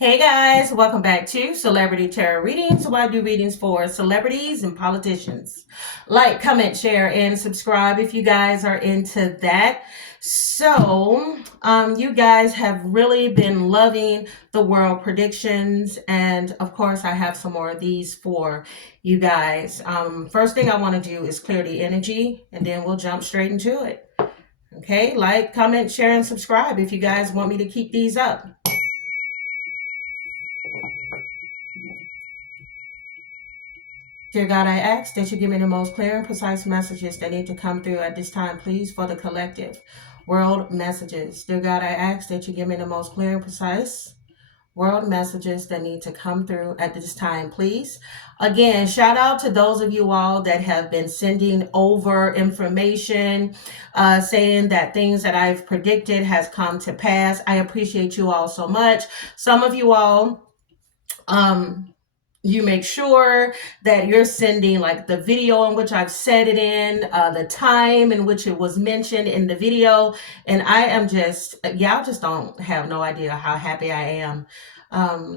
Hey guys, welcome back to Celebrity Tarot Readings. So I do readings for celebrities and politicians. Like, comment, share, and subscribe if you guys are into that. So, you guys have really been loving the world predictions, and of course, I have some more of these for you guys. First thing I want to do is clear the energy, and then we'll jump straight into it. Okay, like, comment, share, and subscribe if you guys want me to keep these up. Dear God, I ask that you give me the most clear and precise messages that need to come through at this time, please, for the collective world messages. Dear God, I ask that you give me the most clear and precise world messages that need to come through at this time, please. Again, shout out to those of you all that have been sending over information, saying that things that I've predicted has come to pass. I appreciate you all so much. Some of you all, you make sure that you're sending like the video in which I've said it in, the time in which it was mentioned in the video. And I am just, y'all just don't have no idea how happy I am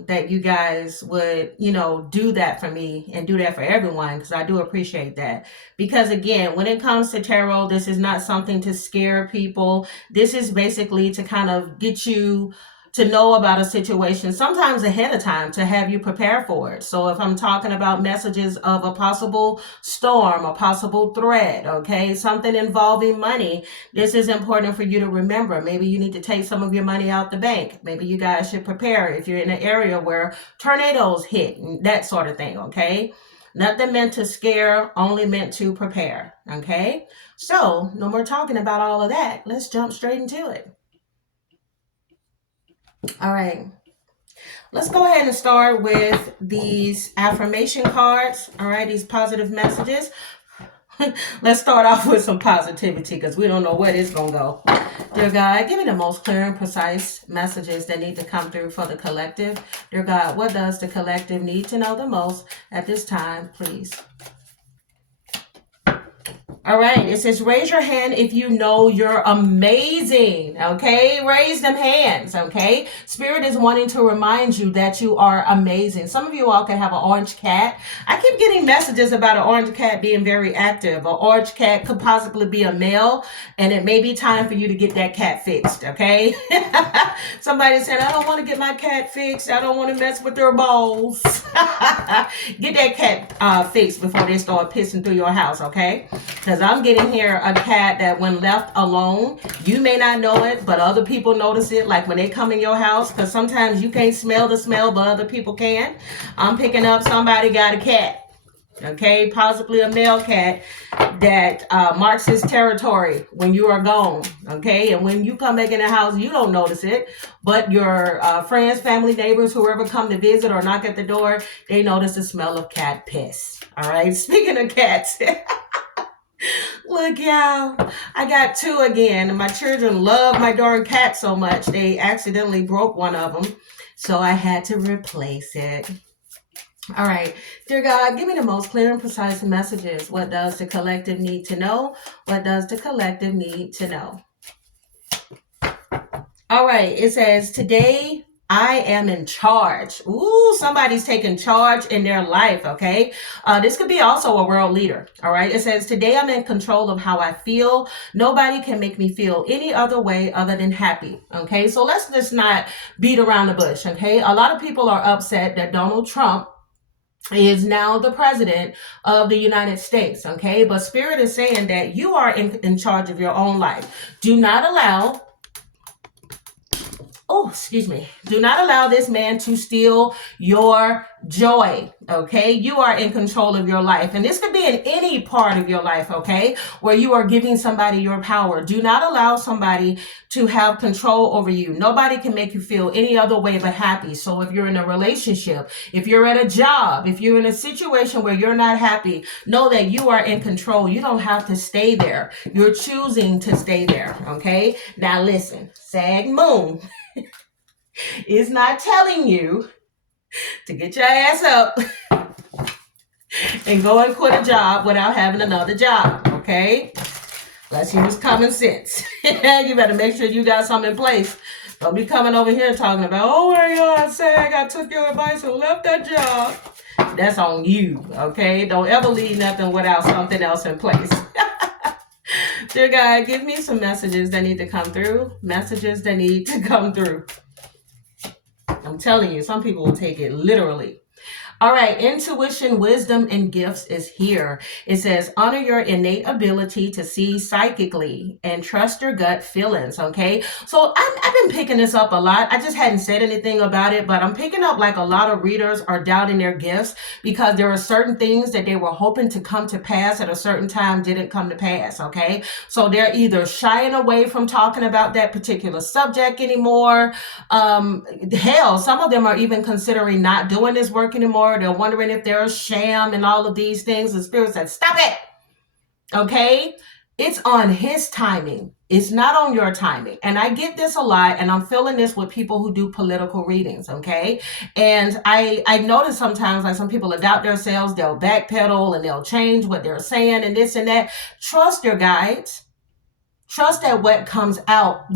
that you guys would, do that for me and do that for everyone, because I do appreciate that. Because again, when it comes to tarot, this is not something to scare people. This is basically to kind of get you to know about a situation sometimes ahead of time to have you prepare for it. So if I'm talking about messages of a possible storm, a possible threat, okay, something involving money, this is important for you to remember. Maybe you need to take some of your money out the bank. Maybe you guys should prepare if you're in an area where tornadoes hit, that sort of thing, okay? Nothing meant to scare, only meant to prepare, okay? So no more talking about all of that. Let's jump straight into it. All right. Let's go ahead and start with these affirmation cards. All right, these positive messages. Let's start off with some positivity because we don't know where it's going to go. Dear God, give me the most clear and precise messages that need to come through for the collective. Dear God, what does the collective need to know the most at this time, please? All right, it says raise your hand if you know you're amazing, okay? Raise them hands, okay? Spirit is wanting to remind you that you are amazing. Some of you all can have an orange cat. I keep getting messages about an orange cat being very active. An orange cat could possibly be a male, and it may be time for you to get that cat fixed, okay? Somebody said, I don't want to get my cat fixed. I don't want to mess with their balls. Get that cat fixed before they start pissing through your house, okay? Because I'm getting here a cat that when left alone, you may not know it, but other people notice it, like when they come in your house, because sometimes you can't smell the smell, but other people can. I'm picking up somebody got a cat, okay, possibly a male cat that marks his territory when you are gone, okay? And when you come back in the house, you don't notice it, but your friends, family, neighbors, whoever come to visit or knock at the door, they notice the smell of cat piss, all right? Speaking of cats... Look, y'all, I got two again. My children love my darn cat so much, they accidentally broke one of them. So I had to replace it. All right. Dear God, give me the most clear and precise messages. What does the collective need to know? What does the collective need to know? All right. It says, today I am in charge. Ooh, somebody's taking charge in their life, okay? This could be also a world leader, all right? It says, today I'm in control of how I feel. Nobody can make me feel any other way other than happy, okay? So let's just not beat around the bush, okay? A lot of people are upset that Donald Trump is now the president of the United States, okay? But Spirit is saying that you are in charge of your own life. Do not allow do not allow this man to steal your joy, okay? You are in control of your life. And this could be in any part of your life, okay? Where you are giving somebody your power. Do not allow somebody to have control over you. Nobody can make you feel any other way but happy. So if you're in a relationship, if you're at a job, if you're in a situation where you're not happy, know that you are in control. You don't have to stay there. You're choosing to stay there, okay? Now listen, Sag Moon is not telling you to get your ass up and go and quit a job without having another job, okay? Let's use common sense. You better make sure you got something in place. Don't be coming over here talking about, oh my God, Sag, I took your advice and left that job. That's on you, okay? Don't ever leave nothing without something else in place. Dear God, give me some messages that need to come through. Messages that need to come through. I'm telling you, some people will take it literally. All right, intuition, wisdom, and gifts is here. It says, honor your innate ability to see psychically and trust your gut feelings, okay? So I've been picking this up a lot. I just hadn't said anything about it, but I'm picking up like a lot of readers are doubting their gifts because there are certain things that they were hoping to come to pass at a certain time didn't come to pass, okay? So they're either shying away from talking about that particular subject anymore. Hell, some of them are even considering not doing this work anymore. They're wondering if they're a sham and all of these things. The Spirit said, stop it. Okay? It's on his timing. It's not on your timing. And I get this a lot, and I'm feeling this with people who do political readings, okay? And I notice sometimes like some people doubt themselves, they'll backpedal and they'll change what they're saying and this and that. Trust your guides. Trust that what comes up,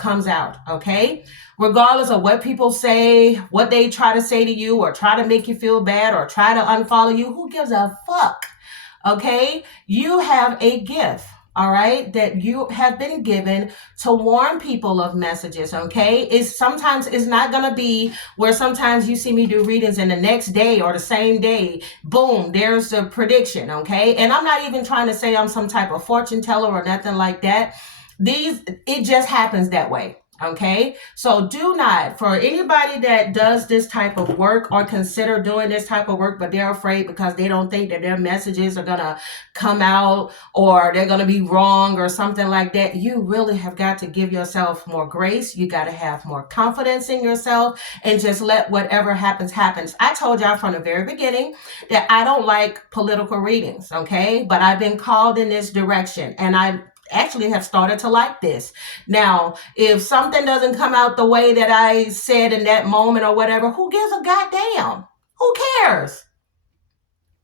comes out, okay? Regardless of what people say, what they try to say to you or try to make you feel bad or try to unfollow you, who gives a fuck, okay? You have a gift, all right, that you have been given to warn people of messages, okay? Sometimes it's not going to be where sometimes you see me do readings and the next day or the same day, boom, there's the prediction, okay? And I'm not even trying to say I'm some type of fortune teller or nothing like that. It just happens that way. Okay, so do not, for anybody that does this type of work or consider doing this type of work, but they're afraid because they don't think that their messages are going to come out or they're going to be wrong or something like that, you really have got to give yourself more grace. You got to have more confidence in yourself and just let whatever happens. I told y'all from the very beginning that I don't like political readings, okay, but I've been called in this direction and I actually have started to like this. Now, if something doesn't come out the way that I said in that moment or whatever, who gives a goddamn? Who cares?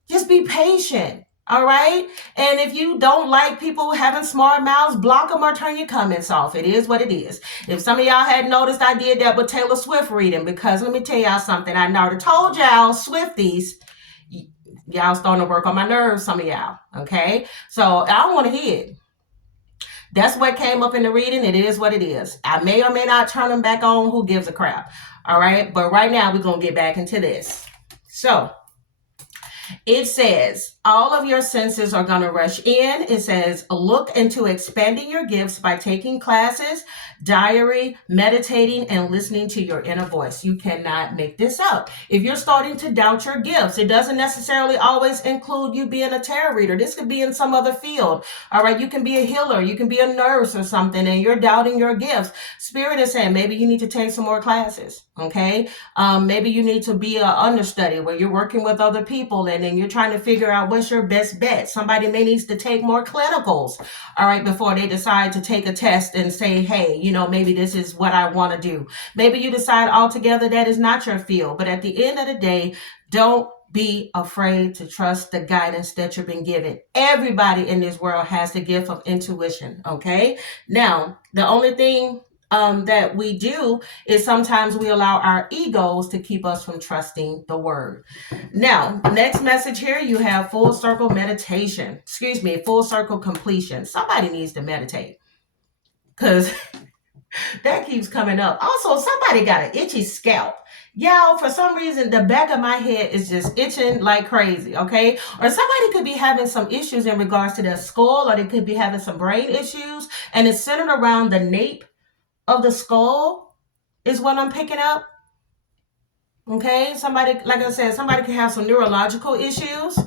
Just be patient, all right? And if you don't like people having smart mouths, block them or turn your comments off. It is what it is. If some of y'all had noticed, I did that with Taylor Swift reading because let me tell y'all something. I already told y'all, Swifties, y'all starting to work on my nerves, some of y'all, okay? So I don't want to hear it. That's what came up in the reading. It is what it is. I may or may not turn them back on. Who gives a crap? All right. But right now, we're going to get back into this. So it says all of your senses are going to rush in. It says look into expanding your gifts by taking classes, diary, meditating, and listening to your inner voice. You cannot make this up. If you're starting to doubt your gifts, it doesn't necessarily always include you being a tarot reader. This could be in some other field. All right. You can be a healer. You can be a nurse or something, and you're doubting your gifts. Spirit is saying maybe you need to take some more classes. Okay. Maybe you need to be an understudy where you're working with other people and then you're trying to figure out what's your best bet. Somebody may need to take more clinicals, all right, before they decide to take a test and say, hey, maybe this is what I want to do. Maybe you decide altogether that is not your field. But at the end of the day, don't be afraid to trust the guidance that you've been given. Everybody in this world has the gift of intuition, okay? Now, the only thing that we do is sometimes we allow our egos to keep us from trusting the word. Now, next message here, you have full circle meditation. Full circle completion. Somebody needs to meditate because that keeps coming up. Also, somebody got an itchy scalp. Y'all, for some reason, the back of my head is just itching like crazy, okay? Or somebody could be having some issues in regards to their skull, or they could be having some brain issues, and it's centered around the nape of the skull is what I'm picking up. Okay, somebody, like I said, somebody can have some neurological issues.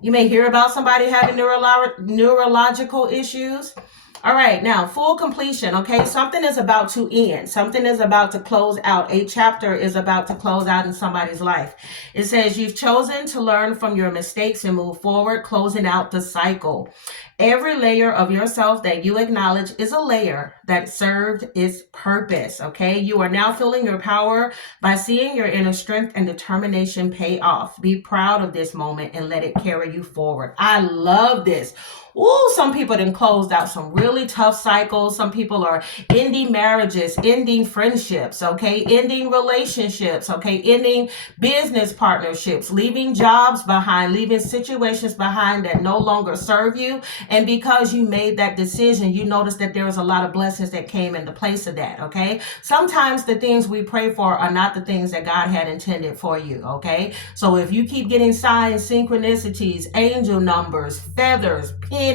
You may hear about somebody having neurological issues. All right, now full completion, okay? Something is about to end. Something is about to close out. A chapter is about to close out in somebody's life. It says you've chosen to learn from your mistakes and move forward, closing out the cycle. Every layer of yourself that you acknowledge is a layer that served its purpose, okay? You are now feeling your power by seeing your inner strength and determination pay off. Be proud of this moment and let it carry you forward. I love this. Ooh, some people done closed out some really tough cycles. Some people are ending marriages, ending friendships, okay, ending relationships, okay, ending business partnerships, leaving jobs behind, leaving situations behind that no longer serve you. And because you made that decision, you notice that there was a lot of blessings that came into place of that, okay? Sometimes the things we pray for are not the things that God had intended for you, okay? So if you keep getting signs, synchronicities, angel numbers, feathers, pennies,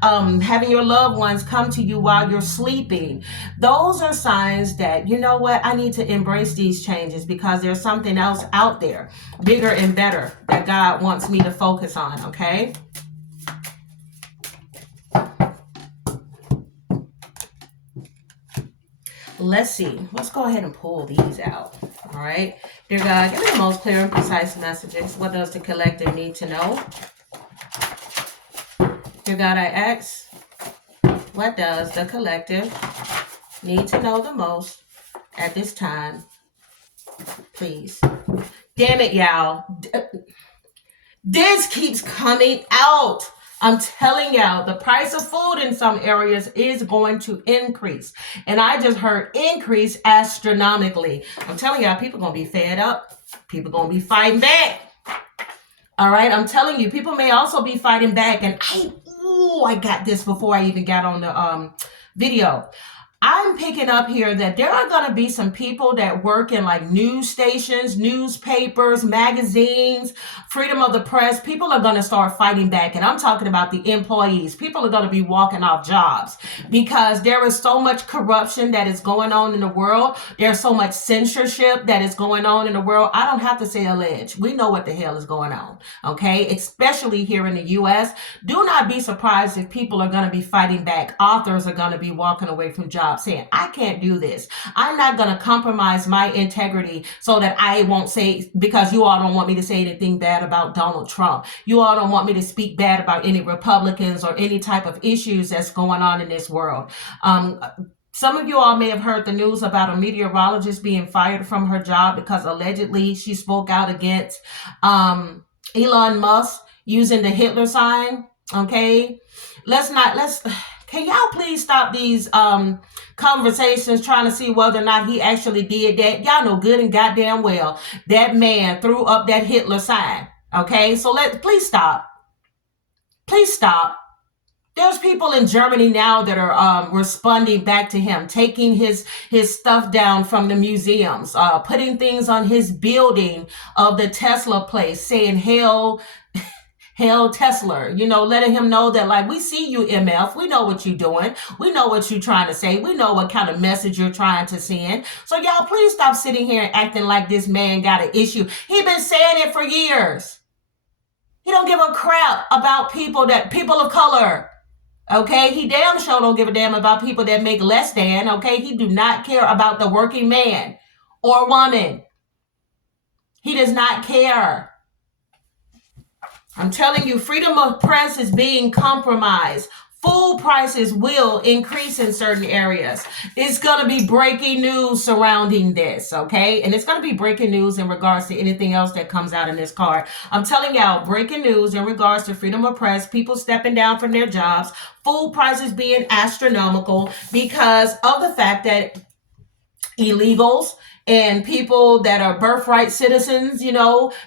having your loved ones come to you while you're sleeping, those are signs that, you know what, I need to embrace these changes because there's something else out there, bigger and better, that God wants me to focus on, okay? Let's see. Let's go ahead and pull these out. All right. Dear God, give me the most clear and precise messages. What does the collective need to know? Dear God, I ask, what does the collective need to know the most at this time? Please. Damn it, y'all. This keeps coming out. I'm telling y'all, the price of food in some areas is going to increase. And I just heard increase astronomically. I'm telling y'all, people going to be fed up. People going to be fighting back. All right, I'm telling you, people may also be fighting back. And I got this before I even got on the video. I'm picking up here that there are going to be some people that work in like news stations, newspapers, magazines, freedom of the press. People are going to start fighting back. And I'm talking about the employees. People are going to be walking off jobs because there is so much corruption that is going on in the world. There's so much censorship that is going on in the world. I don't have to say alleged. We know what the hell is going on. Okay. Especially here in the U.S. Do not be surprised if people are going to be fighting back. Authors are going to be walking away from jobs saying, I can't do this. I'm not going to compromise my integrity so that I won't say, because you all don't want me to say anything bad about Donald Trump. You all don't want me to speak bad about any Republicans or any type of issues that's going on in this world. Some of you all may have heard the news about a meteorologist being fired from her job because allegedly she spoke out against Elon Musk using the Hitler sign. Okay. Can y'all please stop these conversations trying to see whether or not he actually did that? Y'all know good and goddamn well that man threw up that Hitler sign. Okay, so please stop. Please stop. There's people in Germany now that are responding back to him, taking his stuff down from the museums, putting things on his building of the Tesla place, saying Hell Tesla, letting him know that, like, we see you, MF. We know what you're doing. We know what you're trying to say. We know what kind of message you're trying to send. So y'all, please stop sitting here and acting like this man got an issue. He been saying it for years. He don't give a crap about people of color. Okay, he damn sure don't give a damn about people that make less than. Okay, he do not care about the working man or woman. He does not care. I'm telling you, freedom of press is being compromised. Food prices will increase in certain areas. It's going to be breaking news surrounding this, okay? And it's going to be breaking news in regards to anything else that comes out in this card. I'm telling y'all, breaking news in regards to freedom of press, people stepping down from their jobs, food prices being astronomical because of the fact that illegals and people that are birthright citizens,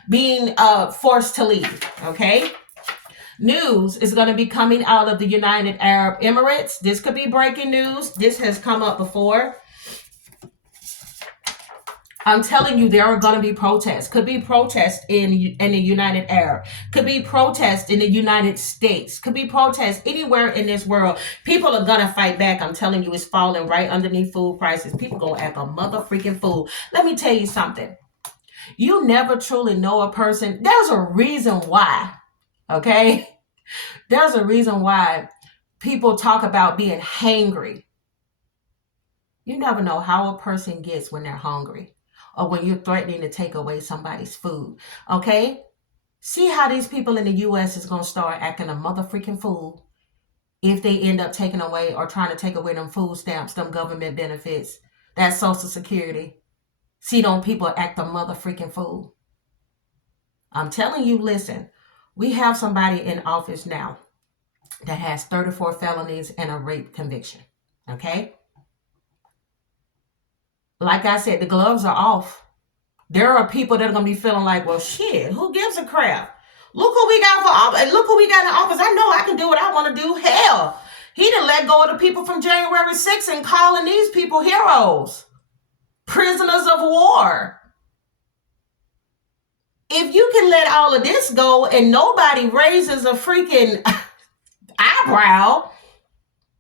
being forced to leave, okay? News is going to be coming out of the United Arab Emirates. This could be breaking news. This has come up before. I'm telling you, there are going to be protests. Could be protests in the United Arab. Could be protests in the United States. Could be protests anywhere in this world. People are going to fight back. I'm telling you, it's falling right underneath food prices. People going to act a mother-freaking fool. Let me tell you something. You never truly know a person. There's a reason why, okay? There's a reason why people talk about being hangry. You never know how a person gets when they're hungry, or when you're threatening to take away somebody's food, okay? See how these people in the U.S. is going to start acting a mother-freaking fool if they end up taking away or trying to take away them food stamps, them government benefits, that Social Security. See them people act a mother-freaking fool. I'm telling you, listen, we have somebody in office now that has 34 felonies and a rape conviction. Okay? Like I said, the gloves are off. There are people that are going to be feeling like, well, shit, who gives a crap? Look who we got for office. Look who we got in office. I know I can do what I want to do. Hell, he didn't let go of the people from January 6th and calling these people heroes, prisoners of war. If you can let all of this go and nobody raises a freaking eyebrow,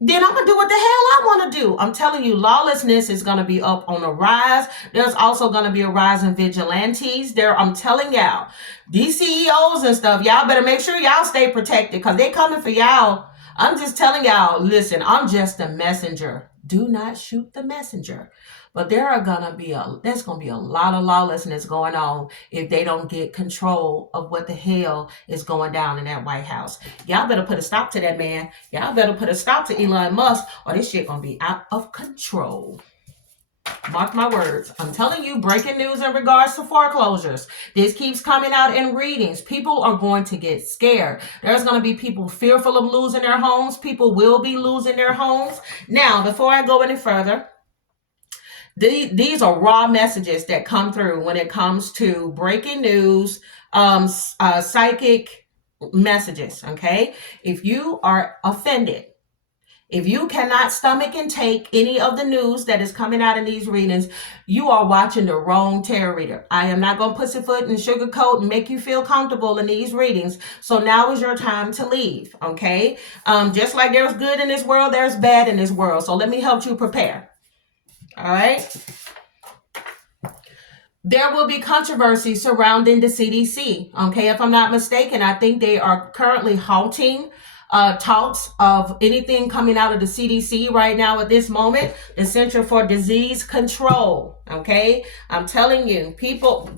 then I'm going to do what the hell I want to do. I'm telling you, lawlessness is going to be up on the rise. There's also going to be a rise in vigilantes. I'm telling y'all, these CEOs and stuff, y'all better make sure y'all stay protected because they're coming for y'all. I'm just telling y'all, listen, I'm just a messenger. Do not shoot the messenger. But there's gonna be a lot of lawlessness going on if they don't get control of what the hell is going down in that White House. Y'all better put a stop to that man. Y'all better put a stop to Elon Musk, or this shit gonna be out of control. Mark my words. I'm telling you, breaking news in regards to foreclosures. This keeps coming out in readings. People are going to get scared. There's going to be people fearful of losing their homes. People will be losing their homes. Now, before I go any further, these are raw messages that come through when it comes to breaking news, psychic messages, okay? If you are offended, if you cannot stomach and take any of the news that is coming out in these readings, you are watching the wrong tarot reader. I am not going to pussyfoot and sugarcoat and make you feel comfortable in these readings. So now is your time to leave, okay? Just like there's good in this world, there's bad in this world. So let me help you prepare. All right. There will be controversy surrounding the CDC. Okay, if I'm not mistaken, I think they are currently halting talks of anything coming out of the CDC right now at this moment, the Center for Disease Control. Okay, I'm telling you, people.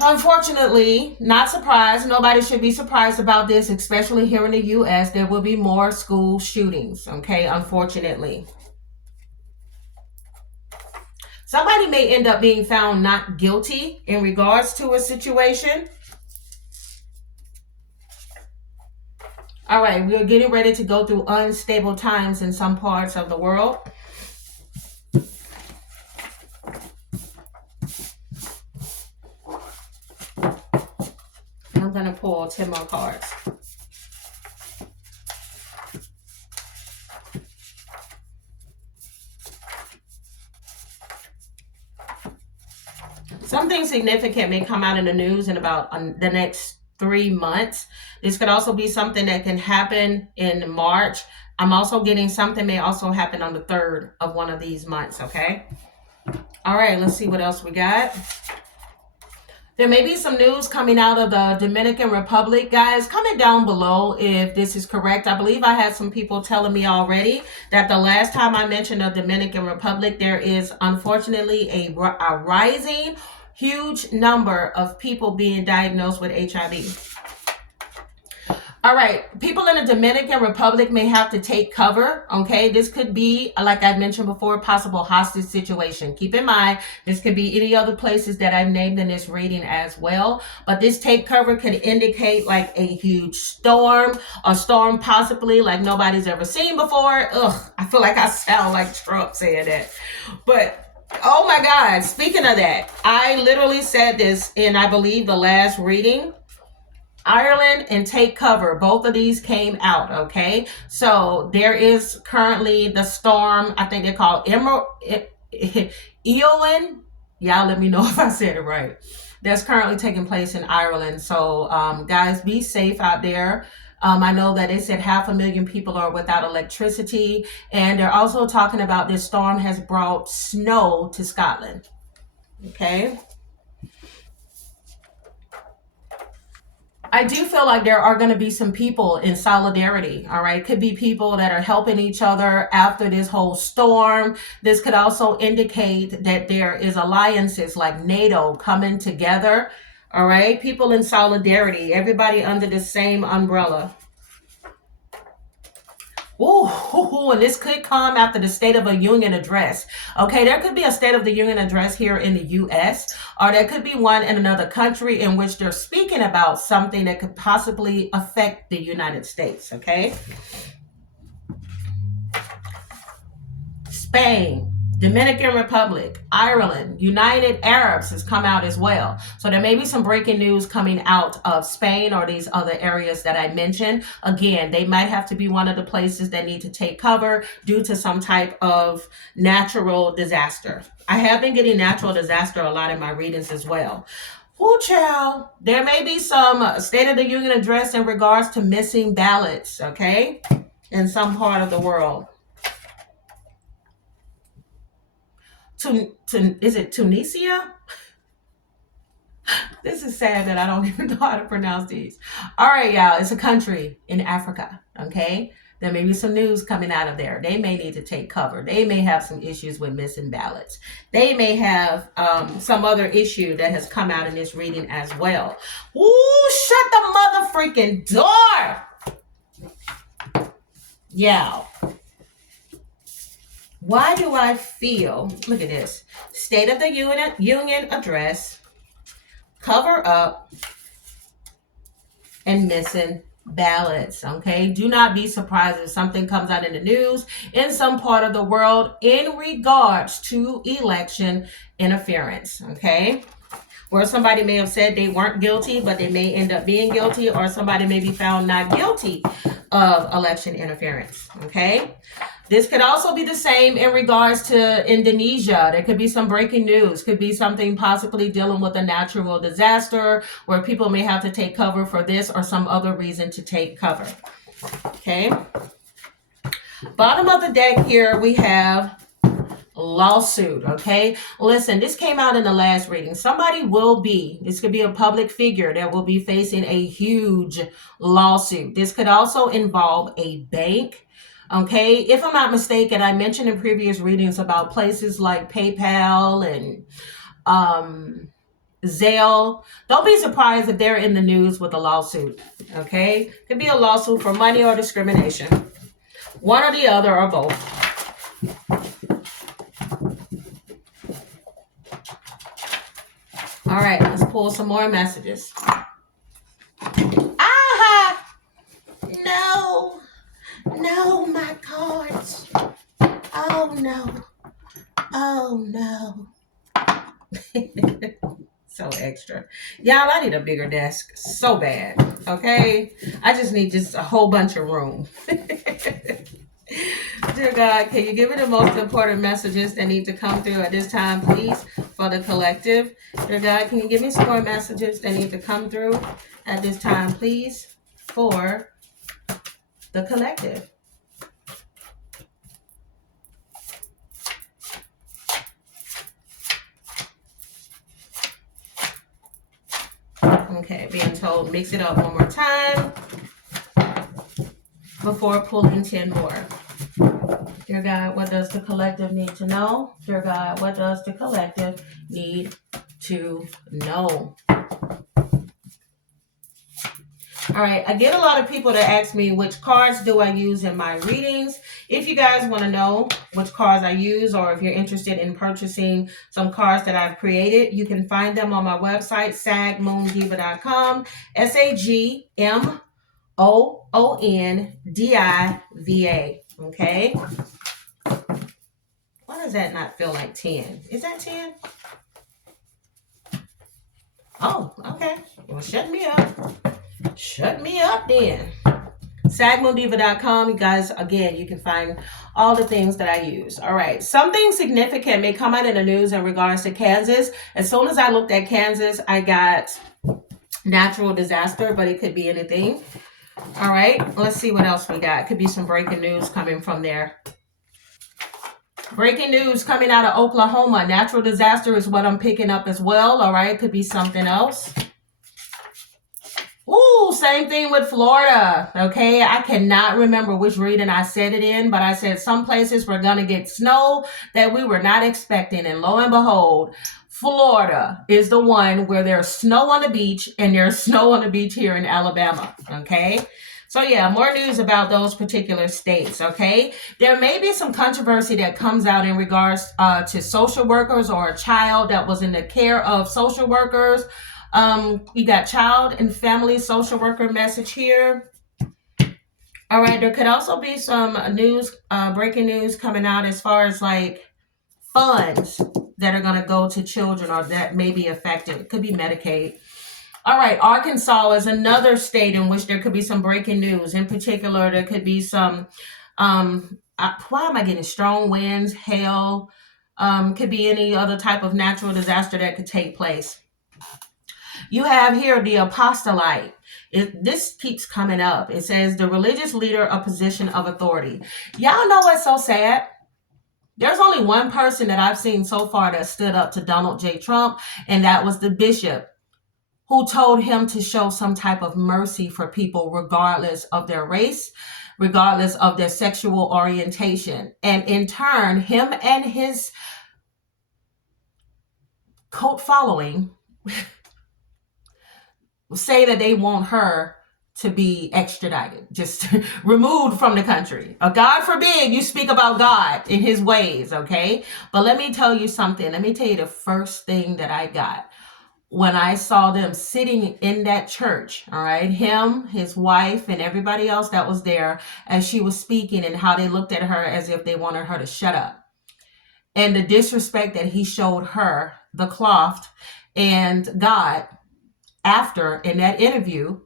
Unfortunately, not surprised. Nobody should be surprised about this, especially here in the U.S. There will be more school shootings. Okay, unfortunately. Somebody may end up being found not guilty in regards to a situation. All right, we are getting ready to go through unstable times in some parts of the world. I'm going to pull 10 more cards. Something significant may come out in the news in about the next 3 months. This could also be something that can happen in March. I'm also getting something may also happen on the 3rd of one of these months, okay? All right, let's see what else we got. There may be some news coming out of the Dominican Republic. Guys, comment down below if this is correct. I believe I had some people telling me already that the last time I mentioned the Dominican Republic, there is unfortunately a rising huge number of people being diagnosed with HIV. All right, people in the Dominican Republic may have to take cover, okay? This could be, like I mentioned before, a possible hostage situation. Keep in mind, this could be any other places that I've named in this reading as well. But this take cover could indicate like a huge storm, a storm possibly like nobody's ever seen before. Ugh, I feel like I sound like Trump saying that. But oh my God, speaking of that, I literally said this in, I believe, the last reading. Ireland and take cover. Both of these came out, okay? So there is currently the storm, I think they call Eowyn. Y'all let me know if I said it right. That's currently taking place in Ireland. So guys, be safe out there. I know that they said 500,000 people are without electricity. And they're also talking about this storm has brought snow to Scotland. Okay? I do feel like there are going to be some people in solidarity, all right? Could be people that are helping each other after this whole storm. This could also indicate that there is alliances like NATO coming together, all right? People in solidarity, everybody under the same umbrella. Ooh, and this could come after the State of the Union address. Okay, there could be a State of the Union address here in the U.S., or there could be one in another country in which they're speaking about something that could possibly affect the United States. Okay, Spain, Dominican Republic, Ireland, United Arabs has come out as well. So there may be some breaking news coming out of Spain or these other areas that I mentioned. Again, they might have to be one of the places that need to take cover due to some type of natural disaster. I have been getting natural disaster a lot in my readings as well. Whoo, child. There may be some State of the Union address in regards to missing ballots, okay, in some part of the world. Is it Tunisia? This is sad that I don't even know how to pronounce these. All right, y'all. It's a country in Africa. Okay. There may be some news coming out of there. They may need to take cover. They may have some issues with missing ballots. They may have some other issue that has come out in this reading as well. Ooh, shut the mother freaking door. Yeah. Why do I feel, look at this, State of the Union address, cover up, and missing ballots, okay? Do not be surprised if something comes out in the news in some part of the world in regards to election interference, okay? Where somebody may have said they weren't guilty, but they may end up being guilty, or somebody may be found not guilty of election interference, okay? This could also be the same in regards to Indonesia. There could be some breaking news, could be something possibly dealing with a natural disaster where people may have to take cover for this or some other reason to take cover. Okay. Bottom of the deck here, we have lawsuit. Okay. Listen, this came out in the last reading. This could be a public figure that will be facing a huge lawsuit. This could also involve a bank. Okay, if I'm not mistaken, I mentioned in previous readings about places like PayPal and Zelle. Don't be surprised if they're in the news with a lawsuit. Okay, could be a lawsuit for money or discrimination. One or the other or both. All right, let's pull some more messages. Aha! No. No, my cards. Oh, no. Oh, no. So extra. Y'all, I need a bigger desk so bad. Okay? I just need a whole bunch of room. Dear God, can you give me the most important messages that need to come through at this time, please, for the collective? Dear God, can you give me some more messages that need to come through at this time, please, for the collective? Okay, being told, mix it up one more time before pulling 10 more. Dear God, what does the collective need to know? Dear God, what does the collective need to know? All right, I get a lot of people that ask me which cards do I use in my readings. If you guys want to know which cards I use, or if you're interested in purchasing some cards that I've created, you can find them on my website, sagmoondiva.com, SAGMOONDIVA, okay? Why does that not feel like 10? Is that 10? Oh, okay. Well, shut me up. Shut me up then. sagmoondiva.com. You guys, again, you can find all the things that I use. All right. Something significant may come out in the news in regards to Kansas. As soon as I looked at Kansas, I got natural disaster, but it could be anything. All right. Let's see what else we got. Could be some breaking news coming from there. Breaking news coming out of Oklahoma. Natural disaster is what I'm picking up as well. All right. Could be something else. Ooh, same thing with Florida. Okay, I cannot remember which reading I said it in, but I said some places we're going to get snow that we were not expecting. And lo and behold, Florida is the one where there's snow on the beach, and there's snow on the beach here in Alabama. Okay, So yeah, more news about those particular states, okay? There may be some controversy that comes out in regards to social workers or a child that was in the care of social workers. You got child and family social worker message here. All right, there could also be some news, breaking news coming out as far as like funds that are going to go to children or that may be affected. It could be Medicaid. All right, Arkansas is another state in which there could be some breaking news. In particular, there could be some, why am I getting strong winds, hail, could be any other type of natural disaster that could take place. You have here the apostolate. This keeps coming up. It says the religious leader, a position of authority. Y'all know what's so sad? There's only one person that I've seen so far that stood up to Donald J. Trump, and that was the bishop who told him to show some type of mercy for people regardless of their race, regardless of their sexual orientation. And in turn, him and his cult following say that they want her to be extradited, just removed from the country. God forbid you speak about God in his ways, okay? But let me tell you something. Let me tell you the first thing that I got when I saw them sitting in that church, all right? Him, his wife, and everybody else that was there as she was speaking, and how they looked at her as if they wanted her to shut up. And the disrespect that he showed her, the cloth, and God after in that interview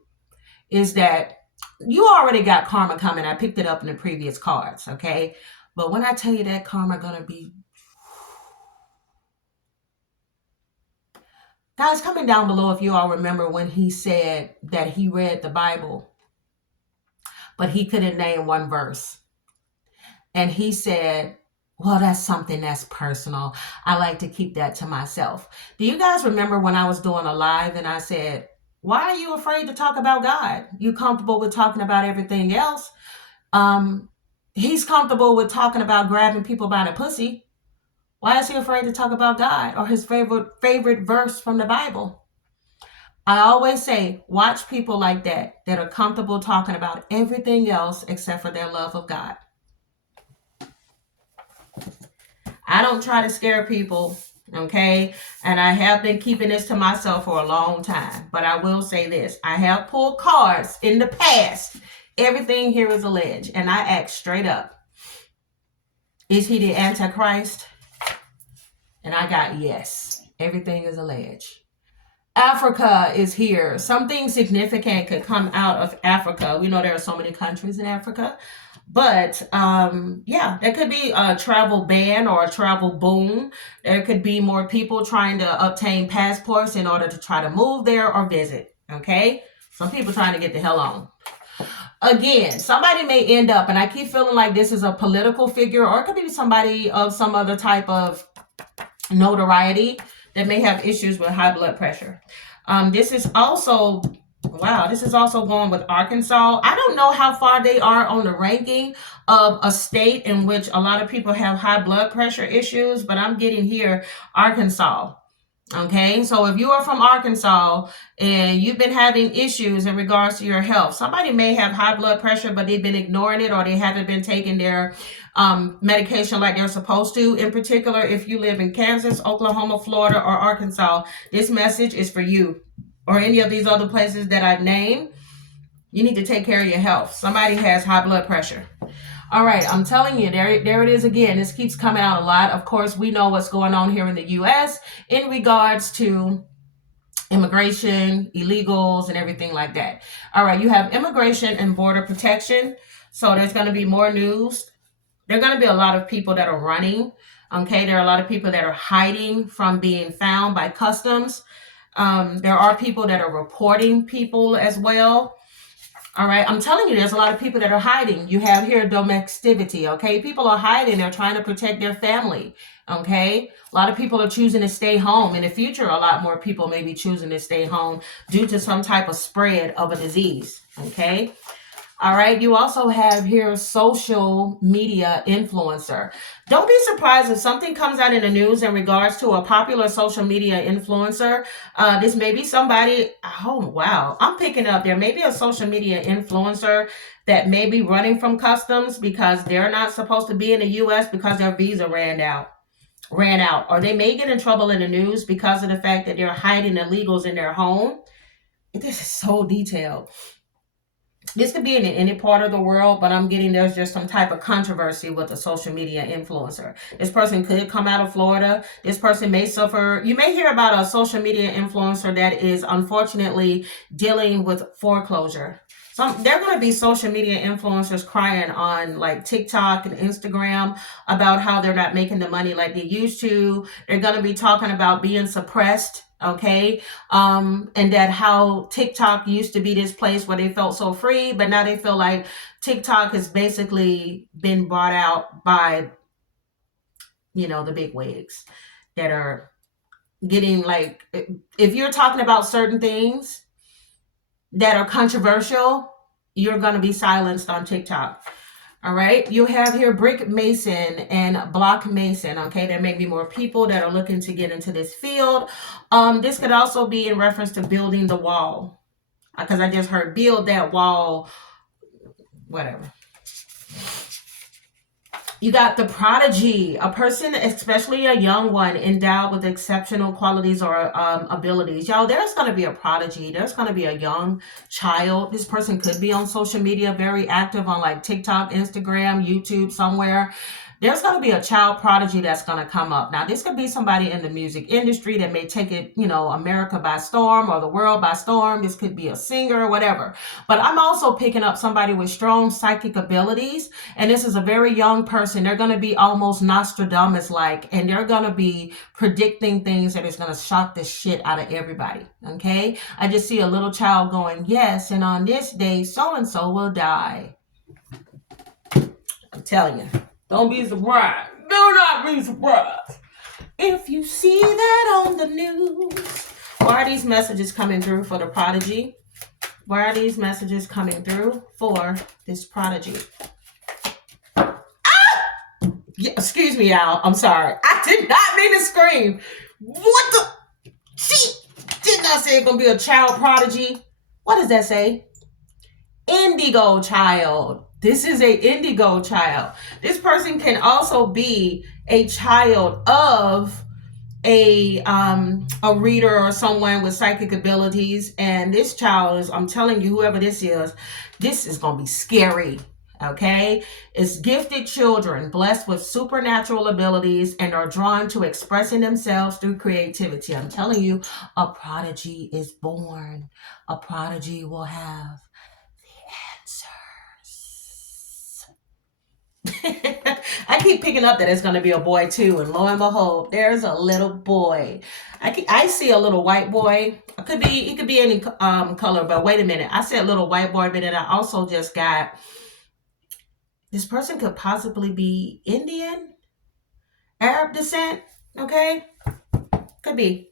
is that you already got karma coming. I picked it up in the previous cards, okay? But when I tell you that karma gonna be... Guys, comment down below if you all remember when he said that he read the Bible, but he couldn't name one verse. And he said, well, that's something that's personal. I like to keep that to myself. Do you guys remember when I was doing a live and I said, why are you afraid to talk about God? You comfortable with talking about everything else? He's comfortable with talking about grabbing people by the pussy. Why is he afraid to talk about God or his favorite verse from the Bible? I always say, watch people like that are comfortable talking about everything else except for their love of God. I don't try to scare people, okay? And I have been keeping this to myself for a long time. But I will say this. I have pulled cards in the past. Everything here is alleged. And I ask straight up, is he the Antichrist? And I got yes. Everything is alleged. Africa is here. Something significant could come out of Africa. We know there are so many countries in Africa. But yeah, there could be a travel ban or a travel boom. There could be more people trying to obtain passports in order to try to move there or visit. Okay? Some people trying to get the hell on. Again, somebody may end up, and I keep feeling like this is a political figure, or it could be somebody of some other type of notoriety that may have issues with high blood pressure. This is also, wow, this is also going with Arkansas. I don't know how far they are on the ranking of a state in which a lot of people have high blood pressure issues, but I'm getting here Arkansas. Okay, so if you are from Arkansas and you've been having issues in regards to your health, somebody may have high blood pressure, but they've been ignoring it, or they haven't been taking their medication like they're supposed to. In particular, if you live in Kansas, Oklahoma, Florida, or Arkansas, this message is for you. Or any of these other places that I've named, you need to take care of your health. Somebody has high blood pressure. All right, I'm telling you, there it is again. This keeps coming out a lot. Of course, we know what's going on here in the U.S. in regards to immigration, illegals, and everything like that. All right, you have immigration and border protection. So there's going to be more news. There are going to be a lot of people that are running. Okay, there are a lot of people that are hiding from being found by customs. There are people that are reporting people as well. All right, I'm telling you, there's a lot of people that are hiding. You have here domesticity, okay? People are hiding. They're trying to protect their family, okay? A lot of people are choosing to stay home. In the future, a lot more people may be choosing to stay home due to some type of spread of a disease, okay? All right. You also have here social media influencer. Don't be surprised if something comes out in the news in regards to a popular social media influencer. This may be somebody. Oh, wow. I'm picking up there may be a social media influencer that may be running from customs because they're not supposed to be in the U.S. because their visa ran out, or they may get in trouble in the news because of the fact that they're hiding illegals in their home. This is so detailed. This could be in any part of the world, but I'm getting there's just some type of controversy with a social media influencer. This person could come out of Florida. This person may suffer. You may hear about a social media influencer that is unfortunately dealing with foreclosure. There are going to be social media influencers crying on like TikTok and Instagram about how they're not making the money like they used to. They're going to be talking about being suppressed. Okay. And that how TikTok used to be this place where they felt so free, but now they feel like TikTok has basically been bought out by, the big wigs that are getting like, if you're talking about certain things that are controversial, you're going to be silenced on TikTok. All right. You have here brick mason and block mason. Okay. There may be more people that are looking to get into this field. This could also be in reference to building the wall, because I just heard build that wall, whatever. You got the prodigy, a person, especially a young one, endowed with exceptional qualities or abilities. Y'all, there's going to be a prodigy. There's going to be a young child. This person could be on social media, very active on like TikTok, Instagram, YouTube, somewhere. There's going to be a child prodigy that's going to come up. Now, this could be somebody in the music industry that may take it, America by storm or the world by storm. This could be a singer, whatever. But I'm also picking up somebody with strong psychic abilities. And this is a very young person. They're going to be almost Nostradamus-like, and they're going to be predicting things that is going to shock the shit out of everybody. Okay? I just see a little child going, yes, and on this day, so-and-so will die. I'm telling you. Don't be surprised. Do not be surprised if you see that on the news. Why are these messages coming through for the prodigy? Why are these messages coming through for this prodigy? Yeah, excuse me, y'all. I'm sorry. I did not mean to scream. What the? She did not say it's going to be a child prodigy. What does that say? Indigo child. This is a indigo child. This person can also be a child of a reader or someone with psychic abilities. And this child is, I'm telling you, whoever this is going to be scary. Okay, it's gifted children blessed with supernatural abilities and are drawn to expressing themselves through creativity. I'm telling you, a prodigy is born. A prodigy will have I keep picking up that it's going to be a boy too, and lo and behold, there's a little boy. I see a little white boy. He could be any color, but wait a minute. I said little white boy, but then I also just got this person could possibly be Indian, Arab descent. Okay, could be.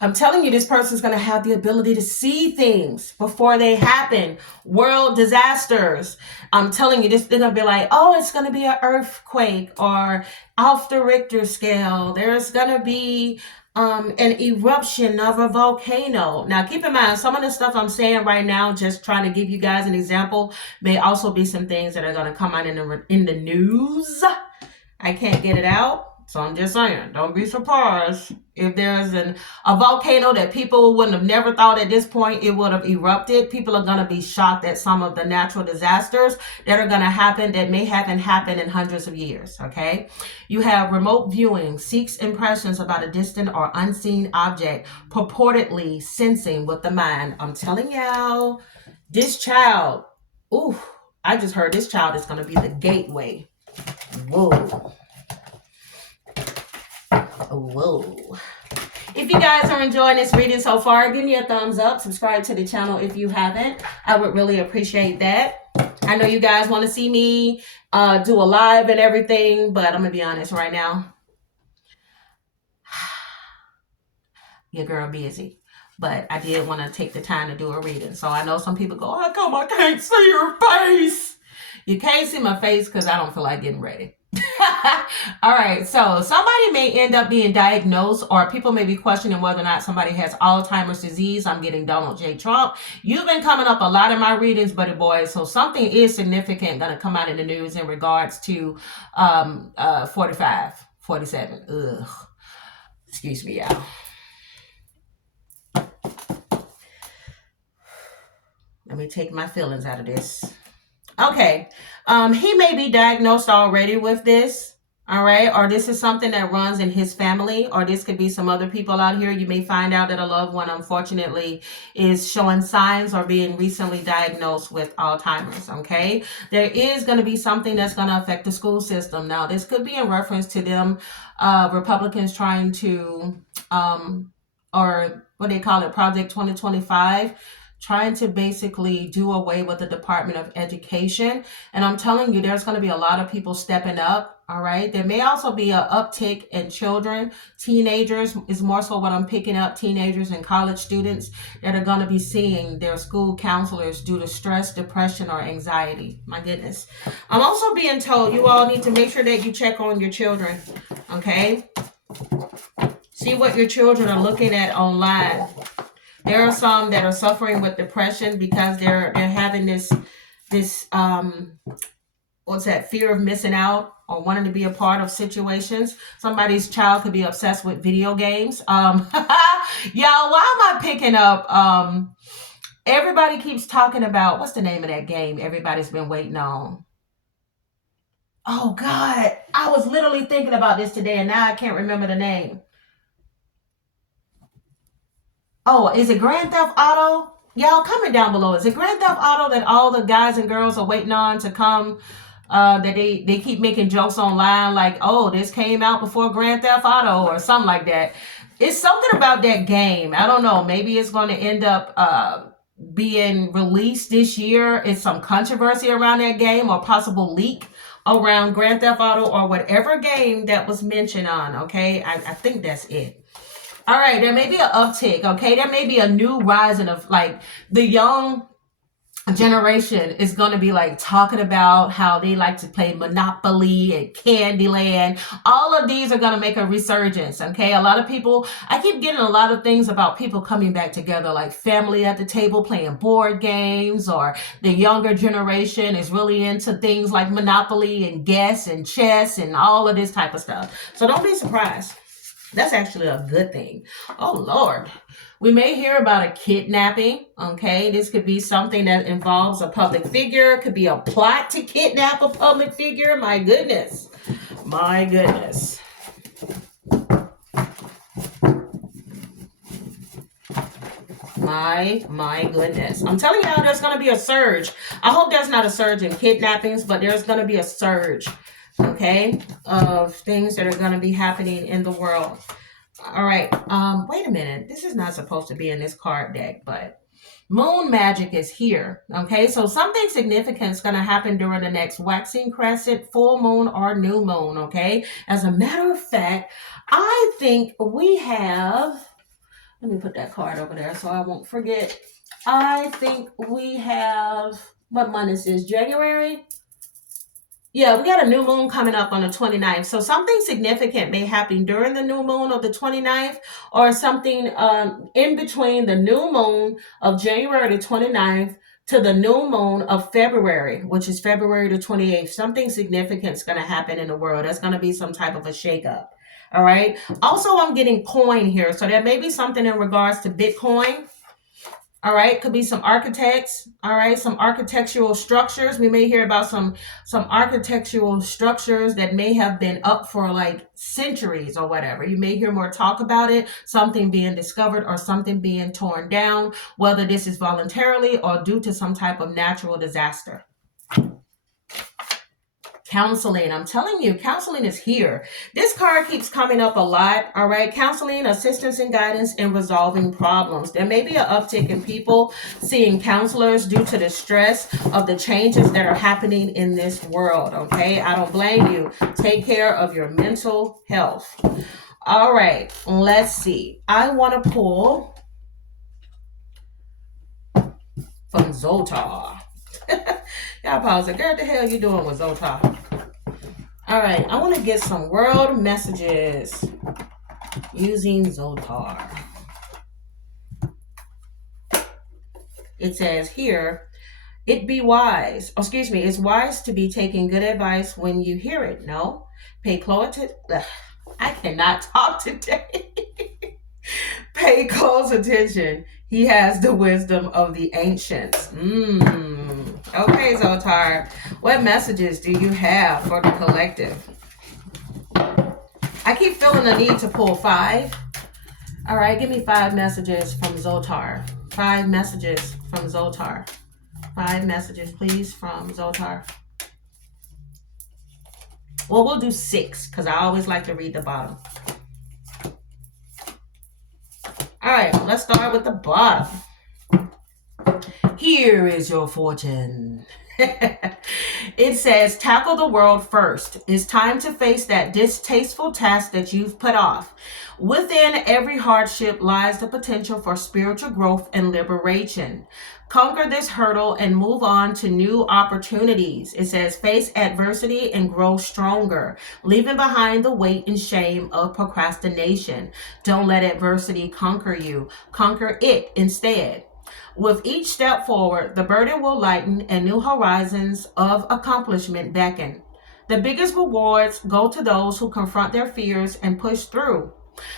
I'm telling you, this person's going to have the ability to see things before they happen. World disasters. I'm telling you, they're going to be like, oh, it's going to be an earthquake or off the Richter scale. There's going to be an eruption of a volcano. Now, keep in mind, some of the stuff I'm saying right now, just trying to give you guys an example, may also be some things that are going to come out in the news. I can't get it out. So I'm just saying, don't be surprised if there's a volcano that people wouldn't have never thought at this point it would have erupted. People are going to be shocked at some of the natural disasters that are going to happen that may haven't happened in hundreds of years, okay? You have remote viewing, seeks impressions about a distant or unseen object, purportedly sensing with the mind. I'm telling y'all, this child, I just heard this child is going to be the gateway. Whoa. If you guys are enjoying this reading so far, give me a thumbs up. Subscribe to the channel if you haven't. I would really appreciate that. I know you guys want to see me do a live and everything, but I'm going to be honest right now. Your girl busy. but I did want to take the time to do a reading. So I know some people go, how come I can't see your face? You can't see my face because I don't feel like getting ready. All right, so somebody may end up being diagnosed, or people may be questioning whether or not somebody has Alzheimer's disease. I'm getting Donald J. Trump. You've been coming up a lot in my readings, buddy boys, so something is significant going to come out in the news in regards to 45, 47. Ugh. Excuse me, y'all. Let me take my feelings out of this. Okay, he may be diagnosed already with this, all right, or this is something that runs in his family, or this could be some other people out here. You may find out that a loved one, unfortunately, is showing signs or being recently diagnosed with Alzheimer's, okay? There is going to be something that's going to affect the school system. Now, this could be in reference to them, Republicans trying to, or what they call it, Project 2025, trying to basically do away with the Department of Education. And I'm telling you, there's going to be a lot of people stepping up. All right. There may also be an uptick in children. Teenagers is more so what I'm picking up. Teenagers and college students that are going to be seeing their school counselors due to stress, depression, or anxiety. My goodness. I'm also being told you all need to make sure that you check on your children. Okay. See what your children are looking at online. There are some that are suffering with depression because they're having this what's that, fear of missing out or wanting to be a part of situations. Somebody's child could be obsessed with video games. Y'all, why am I picking up everybody keeps talking about, what's the name of that game everybody's been waiting on? Oh God, I was literally thinking about this today and now I can't remember the name. Oh, is it Grand Theft Auto? Y'all, comment down below. Is it Grand Theft Auto that all the guys and girls are waiting on to come? That they keep making jokes online like, oh, this came out before Grand Theft Auto or something like that. It's something about that game. I don't know. Maybe it's going to end up being released this year. It's some controversy around that game or possible leak around Grand Theft Auto or whatever game that was mentioned on. Okay, I think that's it. All right, there may be an uptick, okay? There may be a new rising of, like, the young generation is going to be, like, talking about how they like to play Monopoly and Candyland. All of these are going to make a resurgence, okay? A lot of people, I keep getting a lot of things about people coming back together, like family at the table playing board games, or the younger generation is really into things like Monopoly and Guess and chess and all of this type of stuff. So don't be surprised. That's actually a good thing. Oh, Lord. We may hear about a kidnapping, okay? This could be something that involves a public figure. It could be a plot to kidnap a public figure. My goodness. My goodness. My goodness. I'm telling you now, there's going to be a surge. I hope there's not a surge in kidnappings, but there's going to be a surge, okay, of things that are going to be happening in the world. All right. Wait a minute. This is not supposed to be in this card deck, but moon magic is here. Okay. So something significant is going to happen during the next waxing crescent, full moon, or new moon. Okay. As a matter of fact, I think we have, let me put that card over there so I won't forget. I think we have, what month is this? January? Yeah, we got a new moon coming up on the 29th. So something significant may happen during the new moon of the 29th, or something in between the new moon of January the 29th to the new moon of February, which is February the 28th. Something significant is going to happen in the world. There's going to be some type of a shakeup. All right. Also, I'm getting coin here. So there may be something in regards to Bitcoin. All right, could be some architects, all right, some architectural structures. We may hear about some architectural structures that may have been up for like centuries or whatever. You may hear more talk about it, something being discovered or something being torn down, whether this is voluntarily or due to some type of natural disaster. Counseling. I'm telling you, counseling is here. This card keeps coming up a lot. All right. Counseling, assistance, and guidance in resolving problems. There may be an uptick in people seeing counselors due to the stress of the changes that are happening in this world. Okay. I don't blame you. Take care of your mental health. All right. Let's see. I want to pull from Zoltar. Y'all pause it. Girl, what the hell you doing with Zoltar? All right, I want to get some world messages using Zoltar. It says here, it's wise to be taking good advice when you hear it. No, pay close attention. I cannot talk today. Pay close attention. He has the wisdom of the ancients. Okay, Zoltar, what messages do you have for the collective? I keep feeling the need to pull 5. All right, give me 5 messages from Zoltar. 5 messages from Zoltar. 5 messages, please, from Zoltar. Well, we'll do 6 because I always like to read the bottom. All right, let's start with the bottom. Here is your fortune. It says, tackle the world first. It's time to face that distasteful task that you've put off. Within every hardship lies the potential for spiritual growth and liberation. Conquer this hurdle and move on to new opportunities. It says, face adversity and grow stronger, leaving behind the weight and shame of procrastination. Don't let adversity conquer you. Conquer it instead. With each step forward, the burden will lighten and new horizons of accomplishment beckon. The biggest rewards go to those who confront their fears and push through.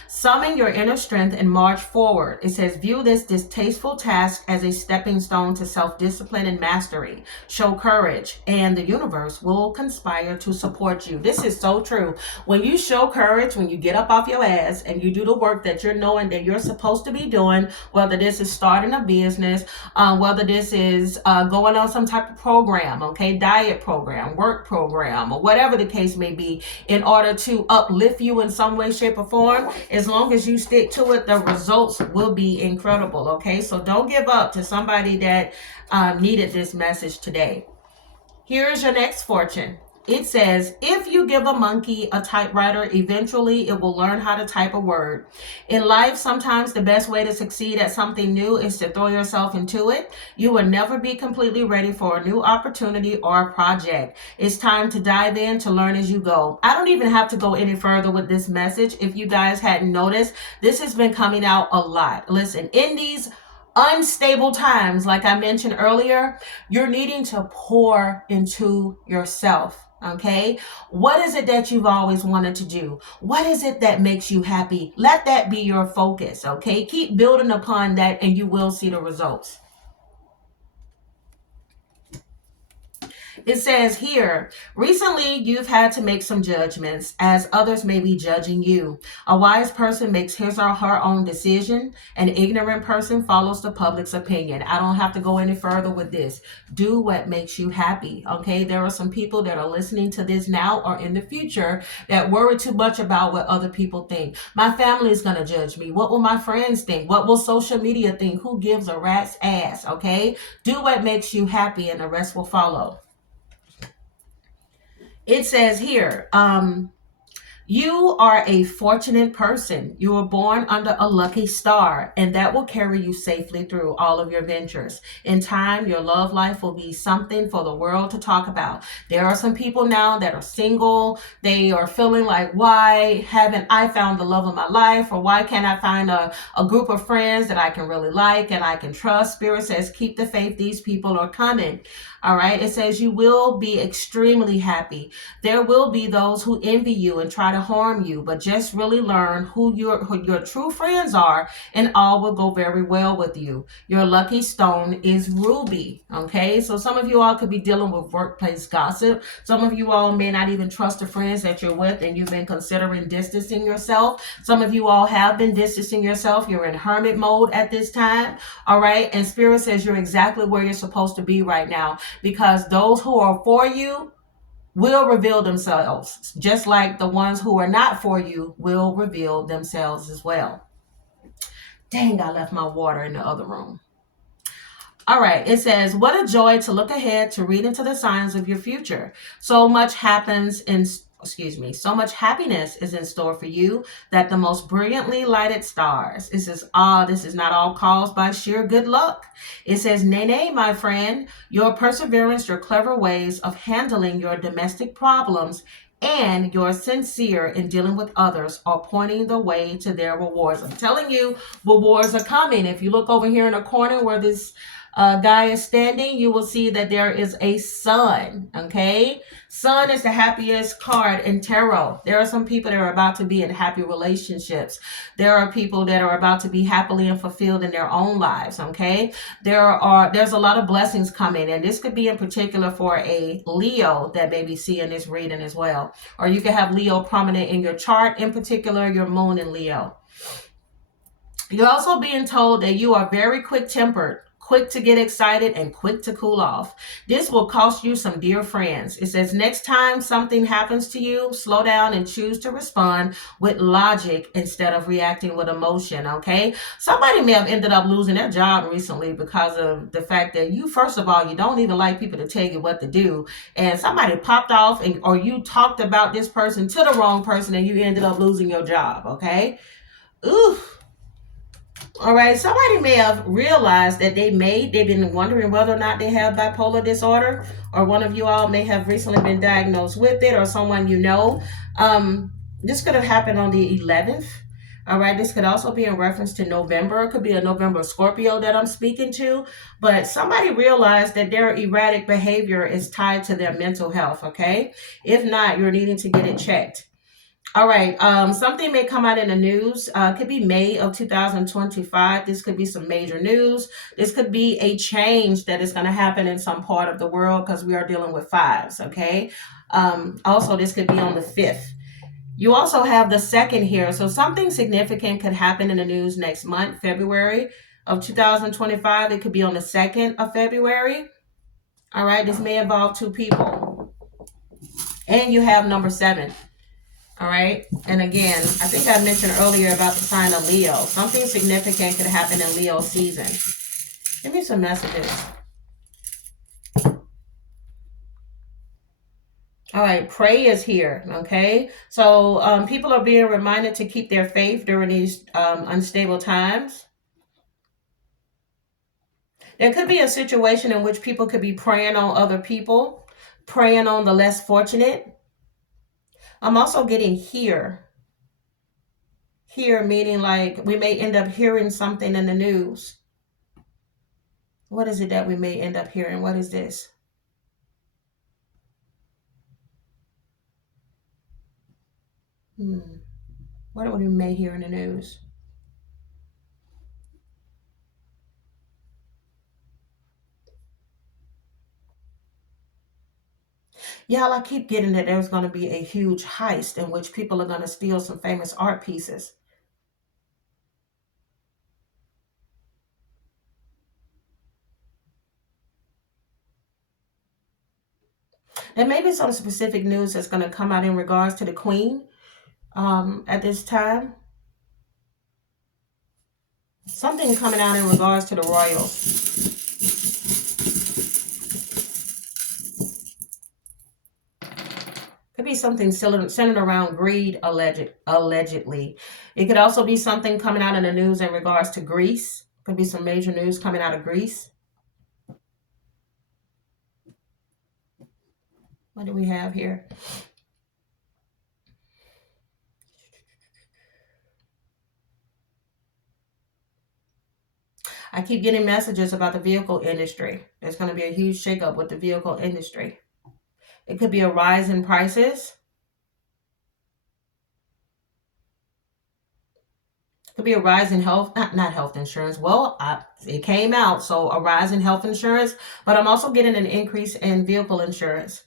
Summon your inner strength and march forward. It says, view this distasteful task as a stepping stone to self-discipline and mastery. Show courage, and the universe will conspire to support you. This is so true. When you show courage, when you get up off your ass and you do the work that you're knowing that you're supposed to be doing, whether this is starting a business, whether this is going on some type of program, okay, diet program, work program, or whatever the case may be, in order to uplift you in some way, shape, or form, as long as you stick to it, the results will be incredible. Okay, so don't give up to somebody that needed this message today. Here's your next fortune. It says, if you give a monkey a typewriter, eventually it will learn how to type a word. In life, sometimes the best way to succeed at something new is to throw yourself into it. You will never be completely ready for a new opportunity or a project. It's time to dive in to learn as you go. I don't even have to go any further with this message. If you guys hadn't noticed, this has been coming out a lot. Listen, in these unstable times, like I mentioned earlier, you're needing to pour into yourself. Okay, what is it that you've always wanted to do? What is it that makes you happy? Let that be your focus. Okay, keep building upon that and you will see the results. It says here, recently you've had to make some judgments as others may be judging you. A wise person makes his or her own decision. An ignorant person follows the public's opinion. I don't have to go any further with this. Do what makes you happy. Okay, there are some people that are listening to this now or in the future that worry too much about what other people think. My family is going to judge me. What will my friends think? What will social media think? Who gives a rat's ass? Okay, do what makes you happy and the rest will follow. It says here, you are a fortunate person. You were born under a lucky star, and that will carry you safely through all of your ventures. In time, your love life will be something for the world to talk about. There are some people now that are single. They are feeling like, why haven't I found the love of my life? Or why can't I find a group of friends that I can really like and I can trust? Spirit says, keep the faith. These people are coming. All right. It says you will be extremely happy. There will be those who envy you and try to harm you, but just really learn who your true friends are and all will go very well with you. Your lucky stone is ruby. Okay. So some of you all could be dealing with workplace gossip. Some of you all may not even trust the friends that you're with and you've been considering distancing yourself. Some of you all have been distancing yourself. You're in hermit mode at this time. All right. And Spirit says you're exactly where you're supposed to be right now, because those who are for you will reveal themselves, just like the ones who are not for you will reveal themselves as well. Dang, I left my water in the other room. All right, it says, what a joy to look ahead, to read into the signs of your future. So much happens in excuse me, so much happiness is in store for you that the most brilliantly lighted stars. It says, this is not all caused by sheer good luck. It says, nay, nay, my friend, your perseverance, your clever ways of handling your domestic problems, and you're sincere in dealing with others are pointing the way to their rewards. I'm telling you, rewards are coming. If you look over here in the corner where this guy is standing, you will see that there is a sun. Okay, sun is the happiest card in tarot. There are some people that are about to be in happy relationships. There are people that are about to be happily and fulfilled in their own lives. Okay, there's a lot of blessings coming, and this could be in particular for a Leo that may be seeing this reading as well, or you could have Leo prominent in your chart, in particular your moon in Leo. You're also being told that you are very quick-tempered, quick to get excited, and quick to cool off. This will cost you some dear friends. It says, next time something happens to you, slow down and choose to respond with logic instead of reacting with emotion, okay? Somebody may have ended up losing their job recently because of the fact that you, first of all, you don't even like people to tell you what to do, and somebody popped off or you talked about this person to the wrong person and you ended up losing your job, okay? Ooh. All right, somebody may have realized that they've been wondering whether or not they have bipolar disorder, or one of you all may have recently been diagnosed with it, or someone you know. This could have happened on the 11th. All right, this could also be in reference to November. It could be a November Scorpio that I'm speaking to, but somebody realized that their erratic behavior is tied to their mental health, okay? If not, you're needing to get it checked. All right. Something may come out in the news. Could be May of 2025. This could be some major news. This could be a change that is going to happen in some part of the world because we are dealing with fives. Okay. Also, this could be on the 5th. You also have the 2nd here. So something significant could happen in the news next month, February of 2025. It could be on the 2nd of February. All right. This may involve 2 people. And you have number 7. All right. And again, I think I mentioned earlier about the sign of Leo. Something significant could happen in Leo season. Give me some messages. All right. Pray is here. Okay. So people are being reminded to keep their faith during these unstable times. There could be a situation in which people could be preying on other people, preying on the less fortunate. I'm also getting here. Here meaning like we may end up hearing something in the news. What is it that we may end up hearing? What is this? What do we may hear in the news? Y'all, I keep getting that there's going to be a huge heist in which people are going to steal some famous art pieces. There may be some specific news that's going to come out in regards to the Queen at this time. Something coming out in regards to the royals. Could be something centered around greed, allegedly. It could also be something coming out in the news in regards to Greece. Could be some major news coming out of Greece. What do we have here? I keep getting messages about the vehicle industry. There's going to be a huge shakeup with the vehicle industry. It could be a rise in prices. It could be a rise in not health insurance. Well, it came out, so a rise in health insurance, but I'm also getting an increase in vehicle insurance.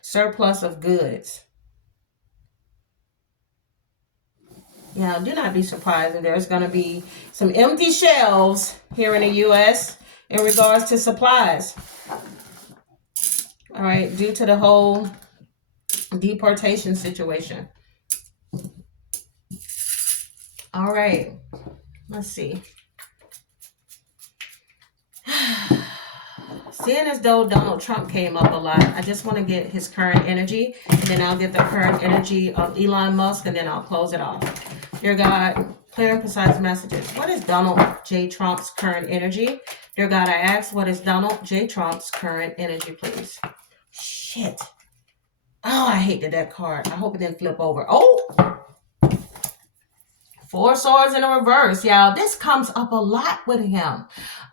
Surplus of goods. Now, do not be surprised if there's going to be some empty shelves here in the U.S. in regards to supplies. All right, due to the whole deportation situation. All right. Let's see. Seeing as though Donald Trump came up a lot, I just want to get his current energy, and then I'll get the current energy of Elon Musk, and then I'll close it off. Dear God, clear and precise messages. What is Donald J. Trump's current energy? Dear God, I ask, what is Donald J. Trump's current energy, please? Shit. Oh, I hate that card. I hope it didn't flip over. Oh! 4 swords in a reverse, y'all. This comes up a lot with him.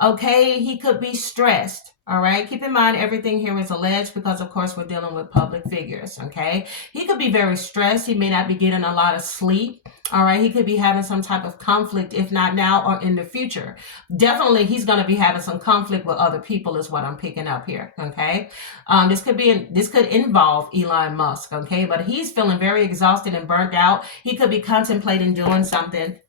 Okay, he could be stressed. All right, keep in mind everything here is alleged because, of course, we're dealing with public figures. Okay, he could be very stressed. He may not be getting a lot of sleep. All right, he could be having some type of conflict, if not now or in the future. Definitely, he's going to be having some conflict with other people, is what I'm picking up here. Okay, this could involve Elon Musk. Okay, but he's feeling very exhausted and burnt out. He could be contemplating doing something.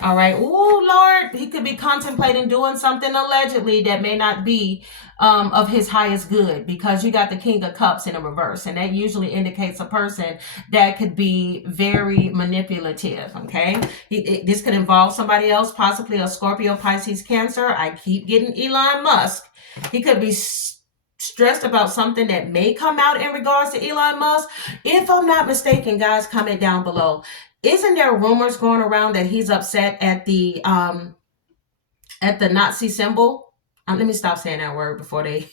All right. Oh, Lord, he could be contemplating doing something allegedly that may not be of his highest good, because you got the King of Cups in a reverse. And that usually indicates a person that could be very manipulative. Okay. This could involve somebody else, possibly a Scorpio, Pisces, Cancer. I keep getting Elon Musk. He could be stressed about something that may come out in regards to Elon Musk. If I'm not mistaken, guys, comment down below. Isn't there rumors going around that he's upset at the Nazi symbol? Let me stop saying that word before they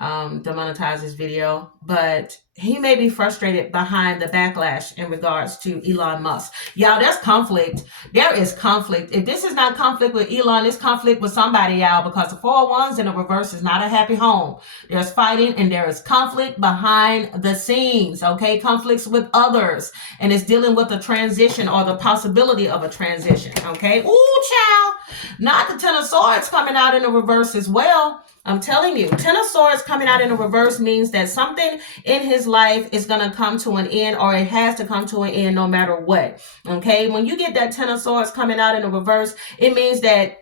demonetize this video. But he may be frustrated behind the backlash in regards to Elon Musk. Y'all, there's conflict. There is conflict. If this is not conflict with Elon, it's conflict with somebody, y'all, because the 4 wands in the reverse is not a happy home. There's fighting and there is conflict behind the scenes, okay? Conflicts with others. And it's dealing with the transition or the possibility of a transition, okay? Ooh, child. Not the 10 of Swords coming out in the reverse as well. I'm telling you, 10 of Swords coming out in the reverse means that something in his life is going to come to an end, or it has to come to an end no matter what. Okay, when you get that 10 of Swords coming out in the reverse, it means that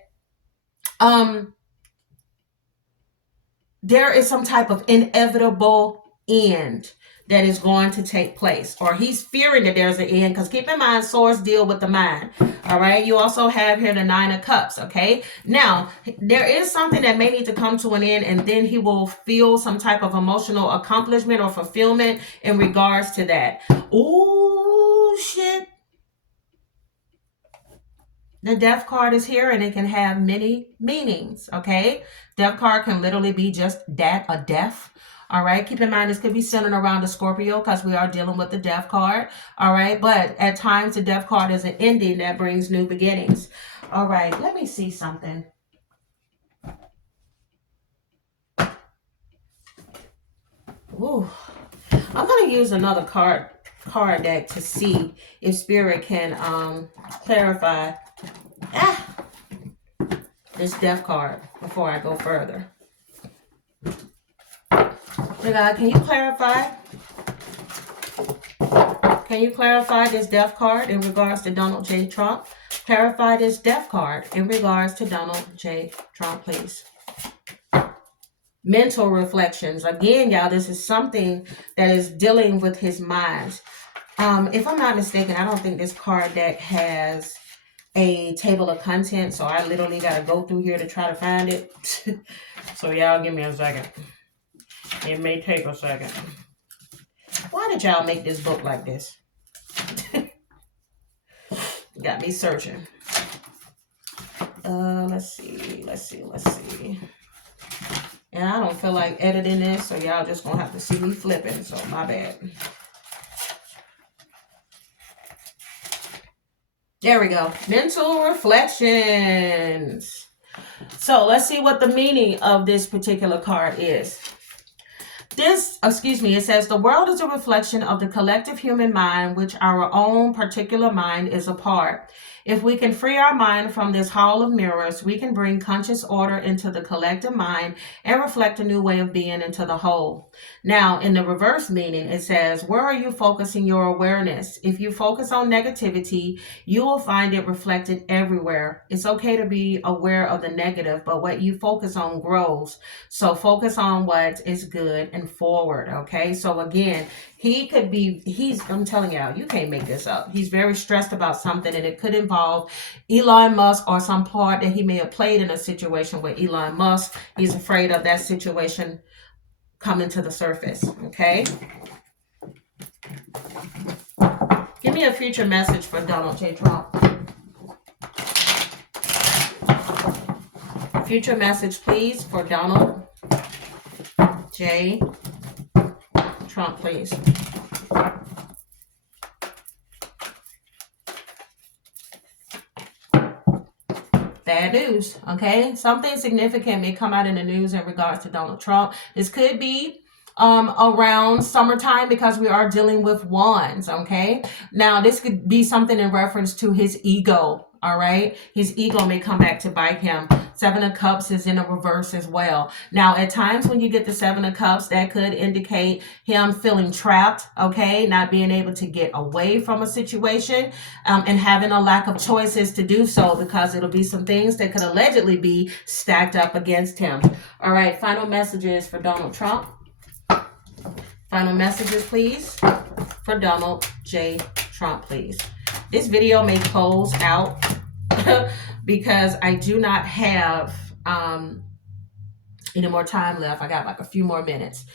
there is some type of inevitable end that is going to take place, or he's fearing that there's an end, because keep in mind, swords deal with the mind. All right, you also have here the 9 of Cups. Okay, now there is something that may need to come to an end, and then he will feel some type of emotional accomplishment or fulfillment in regards to that. Ooh, shit. The Death card is here, and it can have many meanings. Okay, Death card can literally be just that, a death. All right, keep in mind this could be centered around the Scorpio, because we are dealing with the Death card. All right, but at times the Death card is an ending that brings new beginnings. All right, let me see something. Ooh, I'm gonna use another card deck to see if Spirit can clarify this Death card before I go further. Dear God, can you clarify? Can you clarify this Death card in regards to Donald J. Trump? Clarify this Death card in regards to Donald J. Trump, please. Mental reflections. Again, y'all, this is something that is dealing with his mind. If I'm not mistaken, I don't think this card deck has a table of contents, so I literally got to go through here to try to find it. So y'all give me a second. It may take a second. Why did y'all make this book like this? Got me searching. Let's see. And I don't feel like editing this, so y'all just gonna have to see me flipping, so my bad. There we go. Mental reflections. So let's see what the meaning of this particular card is. It says, the world is a reflection of the collective human mind, which our own particular mind is a part. If we can free our mind from this hall of mirrors, we can bring conscious order into the collective mind and reflect a new way of being into the whole. Now, in the reverse meaning, it says, where are you focusing your awareness? If you focus on negativity, you will find it reflected everywhere. It's okay to be aware of the negative, but what you focus on grows. So focus on what is good and forward, okay? So again, He could be, I'm telling y'all, you can't make this up. He's very stressed about something, and it could involve Elon Musk or some part that he may have played in a situation with Elon Musk. He's afraid of that situation coming to the surface, okay? Give me a future message for Donald J. Trump. Future message, please, for Donald J. Trump, please. Bad news, okay? Something significant may come out in the news in regards to Donald Trump. This could be around summertime because we are dealing with wands, okay? Now, this could be something in reference to his ego, all right? His ego may come back to bite him. Seven of Cups is in a reverse as well. Now, at times when you get the Seven of Cups, that could indicate him feeling trapped, okay? Not being able to get away from a situation and having a lack of choices to do so, because it'll be some things that could allegedly be stacked up against him. All right, final messages for Donald Trump. Final messages, please, for Donald J. Trump, please. This video may close out because I do not have any more time left. I got like a few more minutes.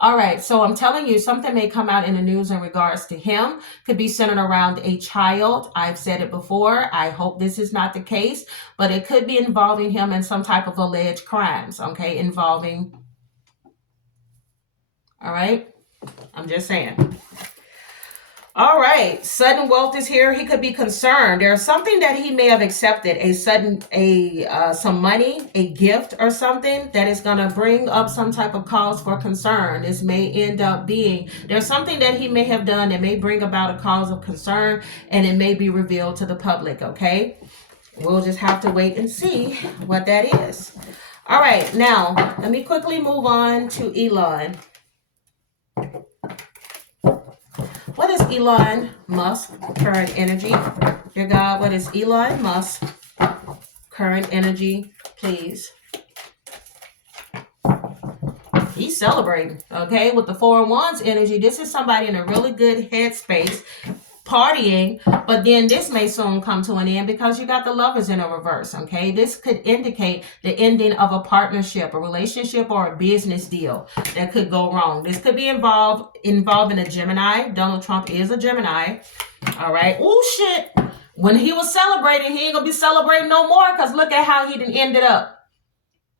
All right, so I'm telling you, something may come out in the news in regards to him. Could be centered around a child. I've said it before. I hope this is not the case, but it could be involving him in some type of alleged crimes, okay, involving, all right? I'm just saying. All right, sudden wealth is here. He could be concerned. There's something that he may have accepted, some money, a gift or something that is going to bring up some type of cause for concern. This may end up being, there's something that he may have done that may bring about a cause of concern, and it may be revealed to the public, okay? We'll just have to wait and see what that is. All right, now, let me quickly move on to Elon. What is Elon Musk current energy? Dear God, what is Elon Musk current energy, please? He's celebrating, okay? With the Four of Wands energy, this is somebody in a really good headspace, partying, but then this may soon come to an end because you got the Lovers in a reverse, okay? This could indicate the ending of a partnership, a relationship, or a business deal that could go wrong. This could be involving a Gemini. Donald Trump is a Gemini, all right? Oh, shit. When he was celebrating, he ain't gonna be celebrating no more, because look at how he done ended up.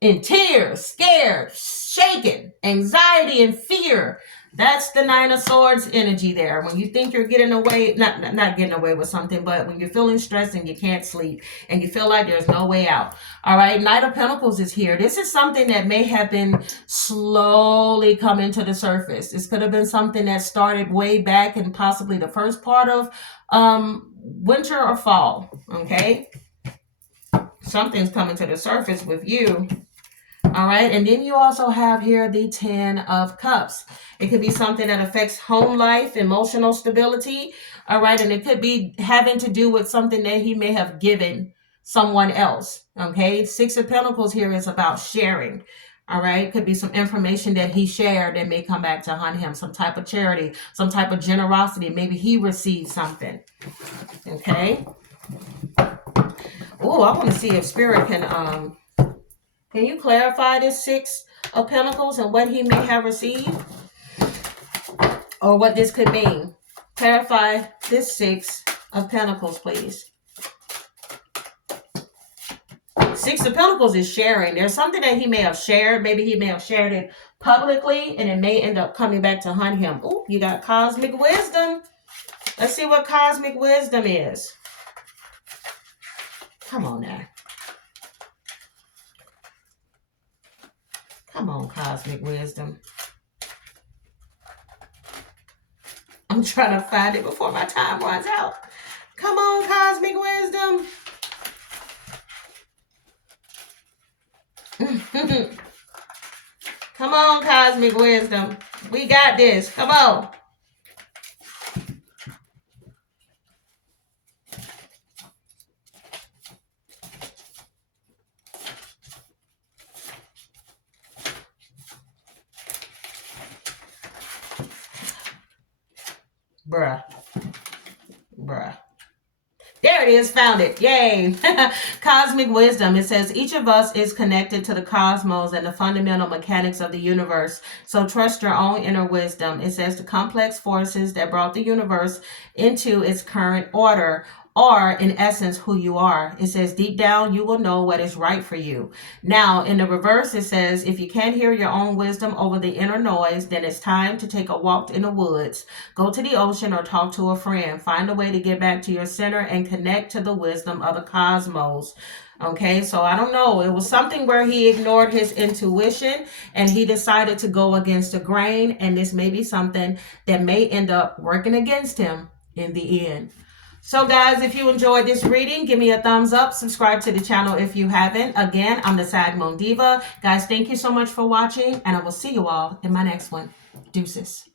In tears, scared, shaken, anxiety, and fear. That's the Nine of Swords energy there. When you think you're getting away, not getting away with something, but when you're feeling stressed and you can't sleep and you feel like there's no way out. All right, Knight of Pentacles is here. This is something that may have been slowly coming to the surface. This could have been something that started way back in possibly the first part of winter or fall, okay? Something's coming to the surface with you. All right, and then you also have here the Ten of Cups. It could be something that affects home life, emotional stability. All right, and it could be having to do with something that he may have given someone else. Okay, Six of Pentacles here is about sharing. All right, could be some information that he shared that may come back to haunt him, some type of charity, some type of generosity. Maybe he received something. Okay. Oh, I want to see if Spirit can you clarify this Six of Pentacles and what he may have received? Or what this could mean? Clarify this Six of Pentacles, please. Six of Pentacles is sharing. There's something that he may have shared. Maybe he may have shared it publicly, and it may end up coming back to haunt him. Oh, you got Cosmic Wisdom. Let's see what Cosmic Wisdom is. Come on now. Come on, Cosmic Wisdom. I'm trying to find it before my time runs out. Come on, Cosmic Wisdom. Come on, Cosmic Wisdom. We got this. Come on. Bruh. Bruh. There it is, found it. Yay. Cosmic wisdom. It says each of us is connected to the cosmos and the fundamental mechanics of the universe. So trust your own inner wisdom. It says the complex forces that brought the universe into its current order are in essence who you are. It says deep down you will know what is right for you. Now in the reverse it says if you can't hear your own wisdom over the inner noise, then it's time to take a walk in the woods, go to the ocean, or talk to a friend. Find a way to get back to your center and connect to the wisdom of the cosmos. Okay, so I don't know. It was something where he ignored his intuition and he decided to go against the grain, and this may be something that may end up working against him in the end. So guys, if you enjoyed this reading, give me a thumbs up. Subscribe to the channel if you haven't. Again, I'm the Sag Moon Diva. Guys, thank you so much for watching, and I will see you all in my next one. Deuces.